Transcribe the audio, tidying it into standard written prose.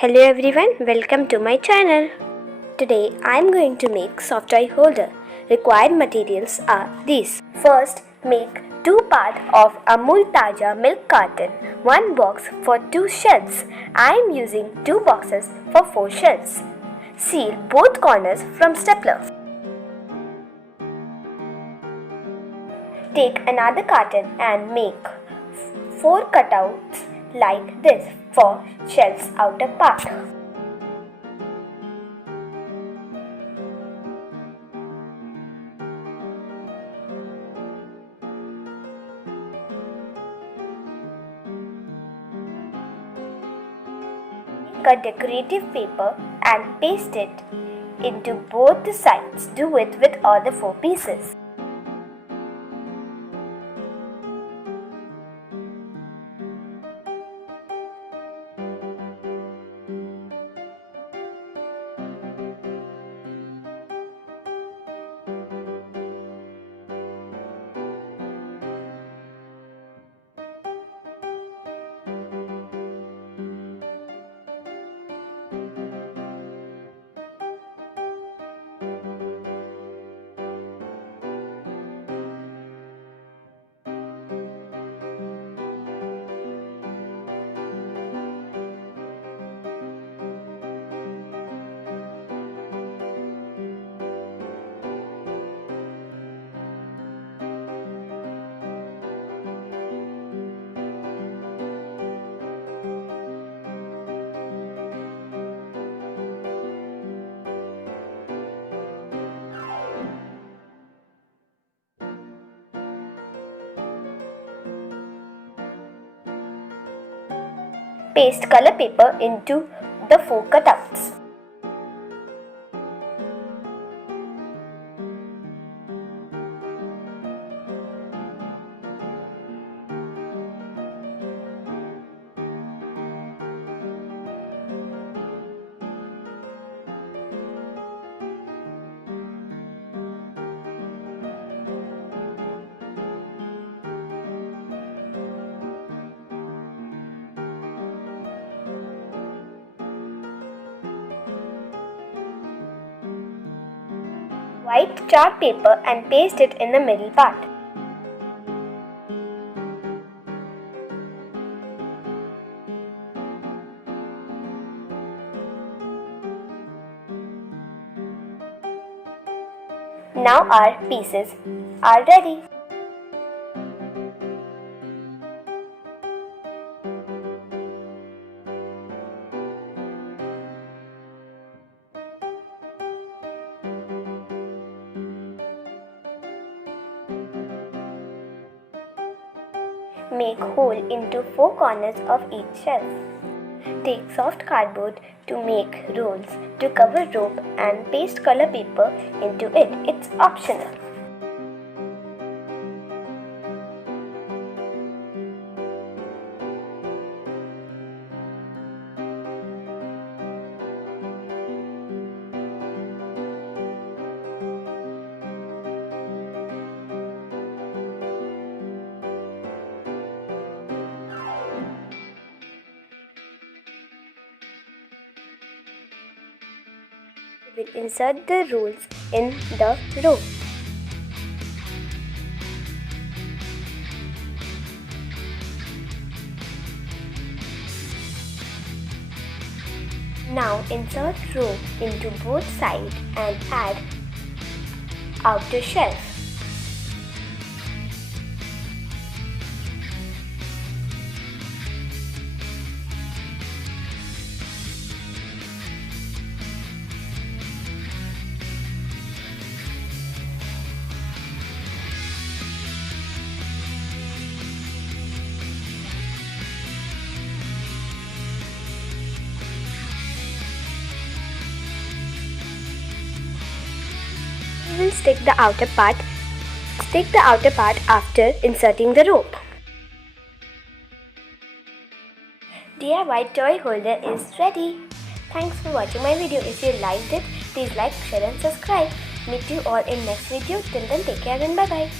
Hello everyone, welcome to my channel. Today I am going to make soft toy holder. Required materials are these. First, make 2 parts of Amul Taja milk carton, 1 box for 2 shells. I am using 2 boxes for 4 shells. Seal both corners from stapler. Take another carton and make 4 cutouts like this for shell's outer part. Take a decorative paper and paste it into both the sides. Do it with all the 4 pieces. Paste color paper into the 4 cutouts. White chart paper and paste it in the middle part. Now our pieces are ready. Make hole into 4 corners of each shelf. Take soft cardboard to make rolls to cover rope and paste color paper into it. It's optional. We'll insert the rolls in the row. Now insert row into both sides and add outer shelf. We will stick the outer part after inserting the rope. DIY toy holder is ready. Thanks for watching my video. If you liked it, please like, share and subscribe. Meet you all in next video. Till then, take care and bye bye.